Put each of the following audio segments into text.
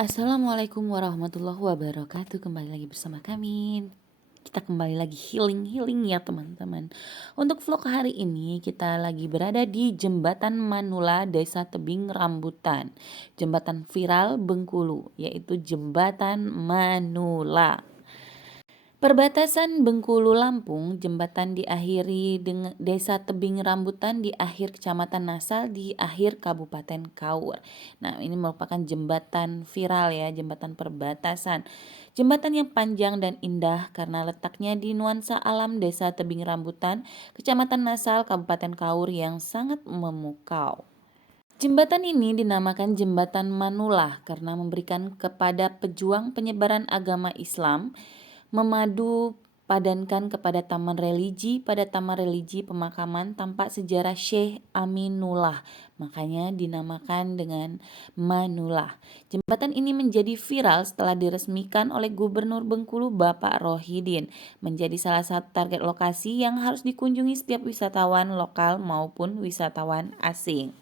Assalamualaikum warahmatullahi wabarakatuh. Kembali lagi bersama kami. Kita kembali lagi healing ya teman-teman. Untuk vlog hari ini kita lagi berada di Jembatan Manula, Desa Tebing Rambutan. Jembatan viral Bengkulu, yaitu Jembatan Manula. Perbatasan Bengkulu Lampung, jembatan diakhiri dengan Desa Tebing Rambutan di akhir Kecamatan Nasal di akhir Kabupaten Kaur. Nah, ini merupakan jembatan viral ya, jembatan perbatasan. Jembatan yang panjang dan indah karena letaknya di nuansa alam Desa Tebing Rambutan, Kecamatan Nasal, Kabupaten Kaur yang sangat memukau. Jembatan ini dinamakan Jembatan Manula karena memberikan kepada pejuang penyebaran agama Islam memadu padankan kepada taman religi pemakaman tampak sejarah Syekh Aminullah, makanya dinamakan dengan Manula. Jembatan ini menjadi viral setelah diresmikan oleh Gubernur Bengkulu Bapak Rohidin, menjadi salah satu target lokasi yang harus dikunjungi setiap wisatawan lokal maupun wisatawan asing.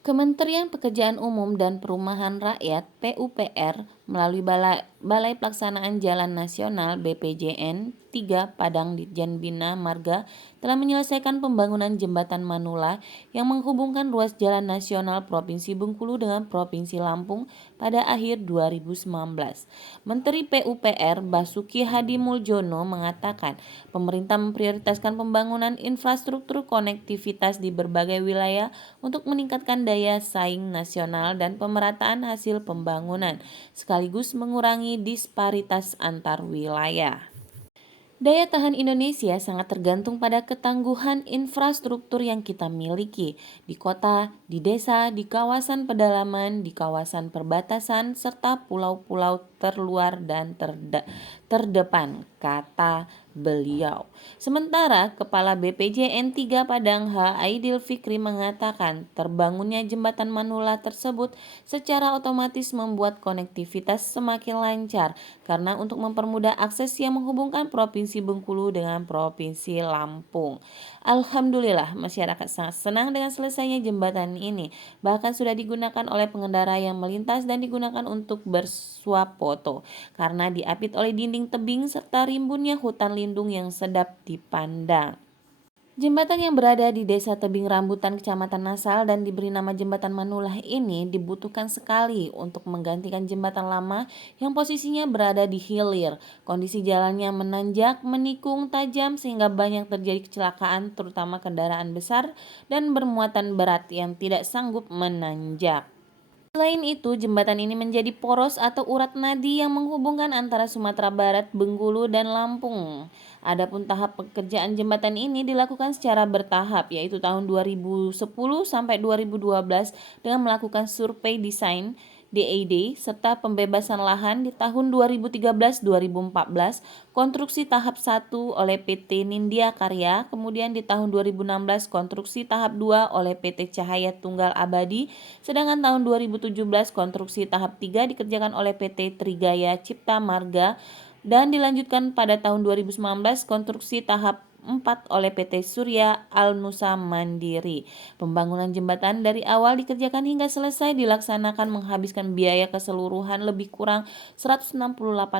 Kementerian Pekerjaan Umum dan Perumahan Rakyat (PUPR) melalui Balai Pelaksanaan Jalan Nasional (BPJN) 3 Padang Ditjen Bina Marga telah menyelesaikan pembangunan Jembatan Manula yang menghubungkan ruas Jalan Nasional Provinsi Bengkulu dengan Provinsi Lampung pada akhir 2019. Menteri PUPR Basuki Hadi Muljono mengatakan pemerintah memprioritaskan pembangunan infrastruktur konektivitas di berbagai wilayah untuk meningkatkan daya saing nasional dan pemerataan hasil pembangunan, sekaligus mengurangi disparitas antar wilayah. Daya tahan Indonesia sangat tergantung pada ketangguhan infrastruktur yang kita miliki di kota, di desa, di kawasan pedalaman, di kawasan perbatasan, serta pulau-pulau terluar dan terdepan, kata beliau. Sementara Kepala BPJN 3 Padang H. Aidil Fikri mengatakan terbangunnya jembatan Manula tersebut secara otomatis membuat konektivitas semakin lancar karena untuk mempermudah akses yang menghubungkan Provinsi Bengkulu dengan Provinsi Lampung. Alhamdulillah masyarakat sangat senang dengan selesainya jembatan ini. Bahkan sudah digunakan oleh pengendara yang melintas dan digunakan untuk bersuap foto karena diapit oleh dinding tebing serta rimbunnya hutan lindung yang sedap dipandang. Jembatan yang berada di Desa Tebing Rambutan, Kecamatan Nasal dan diberi nama Jembatan Manula ini dibutuhkan sekali untuk menggantikan jembatan lama yang posisinya berada di hilir. Kondisi jalannya menanjak, menikung tajam sehingga banyak terjadi kecelakaan terutama kendaraan besar dan bermuatan berat yang tidak sanggup menanjak. Selain itu, jembatan ini menjadi poros atau urat nadi yang menghubungkan antara Sumatera Barat, Bengkulu, dan Lampung. Adapun tahap pekerjaan jembatan ini dilakukan secara bertahap, yaitu tahun 2010 sampai 2012 dengan melakukan survei desain DAD serta pembebasan lahan di tahun 2013-2014, konstruksi tahap 1 oleh PT Nindya Karya, kemudian di tahun 2016 konstruksi tahap 2 oleh PT Cahaya Tunggal Abadi, sedangkan tahun 2017 konstruksi tahap 3 dikerjakan oleh PT Trigaya Cipta Marga dan dilanjutkan pada tahun 2019 konstruksi tahap 4 oleh PT Surya Al Nusa Mandiri. Pembangunan jembatan dari awal dikerjakan hingga selesai dilaksanakan menghabiskan biaya keseluruhan lebih kurang 168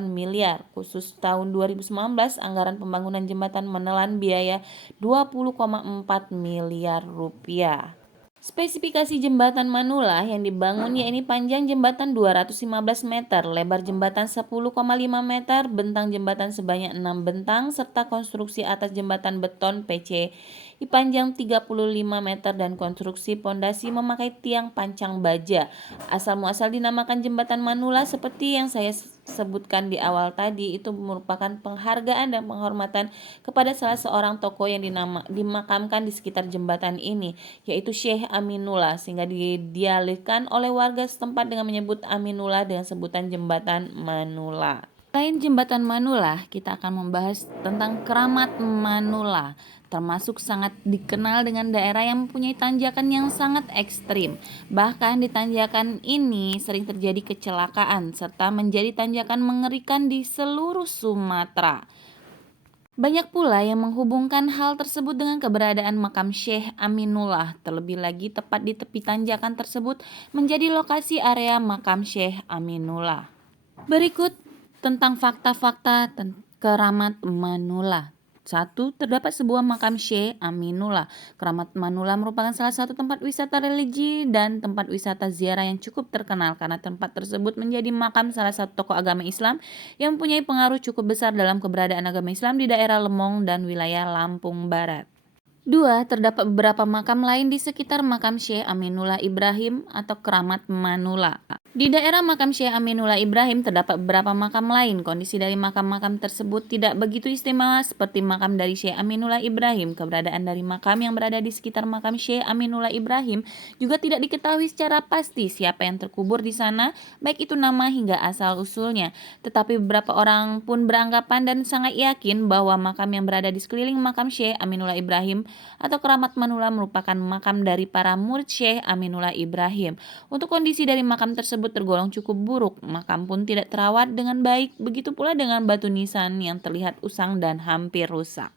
miliar. Khusus tahun 2019 anggaran pembangunan jembatan menelan biaya 20,4 miliar rupiah. Spesifikasi jembatan Manula yang dibangun yakni panjang jembatan 215 meter, lebar jembatan 10,5 meter, bentang jembatan sebanyak 6 bentang, serta konstruksi atas jembatan beton PC panjang 35 meter dan konstruksi pondasi memakai tiang pancang baja. Asal muasal dinamakan jembatan Manula seperti yang saya sebutkan di awal tadi itu merupakan penghargaan dan penghormatan kepada salah seorang tokoh yang dimakamkan di sekitar jembatan ini, yaitu Syekh Aminullah, sehingga dialihkan oleh warga setempat dengan menyebut Aminullah dengan sebutan jembatan Manula. Selain jembatan Manula, kita akan membahas tentang keramat Manula, termasuk sangat dikenal dengan daerah yang mempunyai tanjakan yang sangat ekstrim. Bahkan di tanjakan ini sering terjadi kecelakaan serta menjadi tanjakan mengerikan di seluruh Sumatera. Banyak pula yang menghubungkan hal tersebut dengan keberadaan makam Syekh Aminullah, terlebih lagi tepat di tepi tanjakan tersebut menjadi lokasi area makam Syekh Aminullah. Berikut tentang fakta-fakta keramat Manula. 1. Terdapat sebuah makam Syekh Aminullah. Keramat Manula merupakan salah satu tempat wisata religi dan tempat wisata ziarah yang cukup terkenal karena tempat tersebut menjadi makam salah satu tokoh agama Islam yang mempunyai pengaruh cukup besar dalam keberadaan agama Islam di daerah Lemong dan wilayah Lampung Barat. 2. Terdapat beberapa makam lain di sekitar makam Syekh Aminullah Ibrahim atau Keramat Manula. Di daerah makam Syekh Aminullah Ibrahim terdapat beberapa makam lain. Kondisi dari makam-makam tersebut tidak begitu istimewa seperti makam dari Syekh Aminullah Ibrahim. Keberadaan dari makam yang berada di sekitar makam Syekh Aminullah Ibrahim juga tidak diketahui secara pasti siapa yang terkubur di sana, baik itu nama hingga asal-usulnya. Tetapi beberapa orang pun beranggapan dan sangat yakin bahwa makam yang berada di sekeliling makam Syekh Aminullah Ibrahim atau Keramat Manula merupakan makam dari para murid Syekh Aminullah Ibrahim. Untuk kondisi dari makam tersebut tergolong cukup buruk, makam pun tidak terawat dengan baik, begitu pula dengan batu nisan yang terlihat usang dan hampir rusak.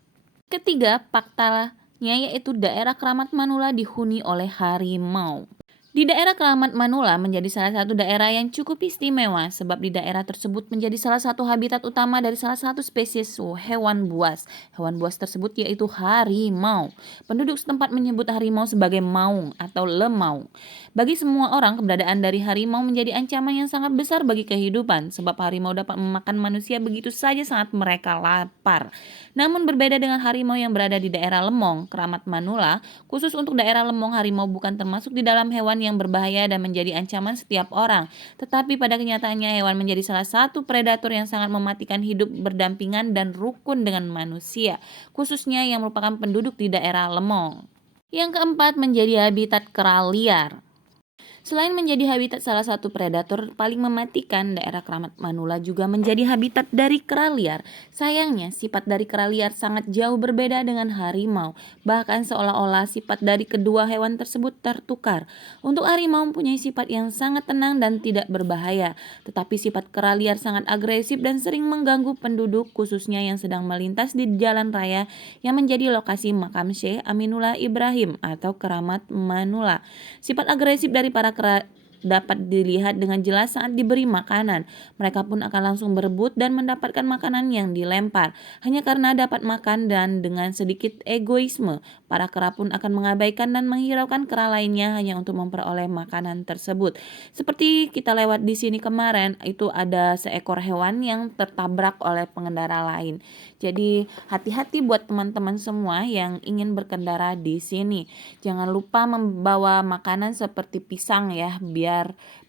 Ketiga, faktanya yaitu daerah Keramat Manula dihuni oleh harimau. Di daerah Keramat Manula menjadi salah satu daerah yang cukup istimewa sebab di daerah tersebut menjadi salah satu habitat utama dari salah satu spesies hewan buas. Hewan buas tersebut yaitu harimau. Penduduk setempat menyebut harimau sebagai maung atau lemau. Bagi semua orang, keberadaan dari harimau menjadi ancaman yang sangat besar bagi kehidupan sebab harimau dapat memakan manusia begitu saja saat mereka lapar. Namun berbeda dengan harimau yang berada di daerah Lemong, Keramat Manula, khusus untuk daerah Lemong, harimau bukan termasuk di dalam hewan yang berbahaya dan menjadi ancaman setiap orang. Tetapi pada kenyataannya hewan menjadi salah satu predator yang sangat mematikan hidup berdampingan dan rukun dengan manusia, khususnya yang merupakan penduduk di daerah Lemong. Yang keempat, menjadi habitat kera liar. Selain menjadi habitat salah satu predator paling mematikan, daerah Keramat Manula juga menjadi habitat dari kera liar. Sayangnya, sifat dari kera liar sangat jauh berbeda dengan harimau. Bahkan seolah-olah sifat dari kedua hewan tersebut tertukar. Untuk harimau mempunyai sifat yang sangat tenang dan tidak berbahaya, tetapi sifat kera liar sangat agresif dan sering mengganggu penduduk, khususnya yang sedang melintas di jalan raya yang menjadi lokasi makam Syekh Aminullah Ibrahim atau Keramat Manula. Sifat agresif dari para kera dapat dilihat dengan jelas saat diberi makanan. Mereka pun akan langsung berebut dan mendapatkan makanan yang dilempar. Hanya karena dapat makan dan dengan sedikit egoisme, para kera pun akan mengabaikan dan menghiraukan kera lainnya hanya untuk memperoleh makanan tersebut. Seperti kita lewat di sini kemarin, itu ada seekor hewan yang tertabrak oleh pengendara lain. Jadi hati-hati buat teman-teman semua yang ingin berkendara di sini. Jangan lupa membawa makanan seperti pisang ya, biar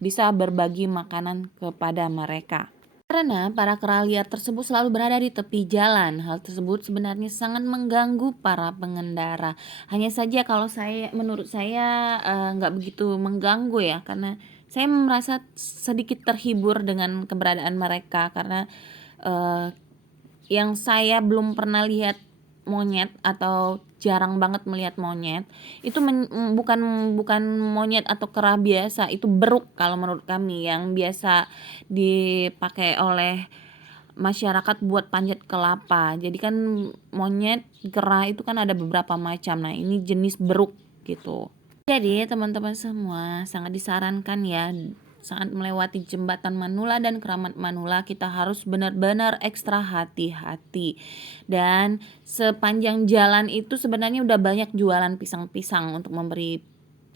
bisa berbagi makanan kepada mereka. Karena para kera liar tersebut selalu berada di tepi jalan, hal tersebut sebenarnya sangat mengganggu para pengendara. Hanya saja kalau menurut saya nggak begitu mengganggu ya, karena saya merasa sedikit terhibur dengan keberadaan mereka karena eh, yang saya belum pernah lihat monyet atau jarang banget melihat monyet itu bukan monyet atau kera biasa, itu beruk kalau menurut kami yang biasa dipakai oleh masyarakat buat panjat kelapa. Jadi kan monyet, kera itu kan ada beberapa macam. Nah, ini jenis beruk gitu. Jadi teman-teman semua sangat disarankan ya, saat melewati jembatan Manula dan Keramat Manula kita harus benar-benar ekstra hati-hati. Dan sepanjang jalan itu sebenarnya udah banyak jualan pisang-pisang untuk memberi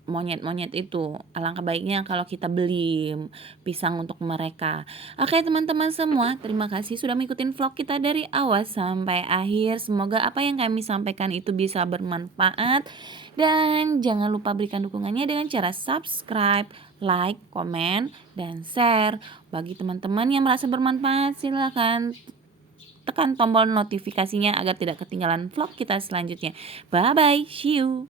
monyet-monyet itu. Alangkah baiknya kalau kita beli pisang untuk mereka. Oke teman-teman semua, terima kasih sudah mengikuti vlog kita dari awal sampai akhir. Semoga apa yang kami sampaikan itu bisa bermanfaat. Dan jangan lupa berikan dukungannya dengan cara subscribe, like, komen, dan share. Bagi teman-teman yang merasa bermanfaat, silakan tekan tombol notifikasinya agar tidak ketinggalan vlog kita selanjutnya. Bye bye, see you.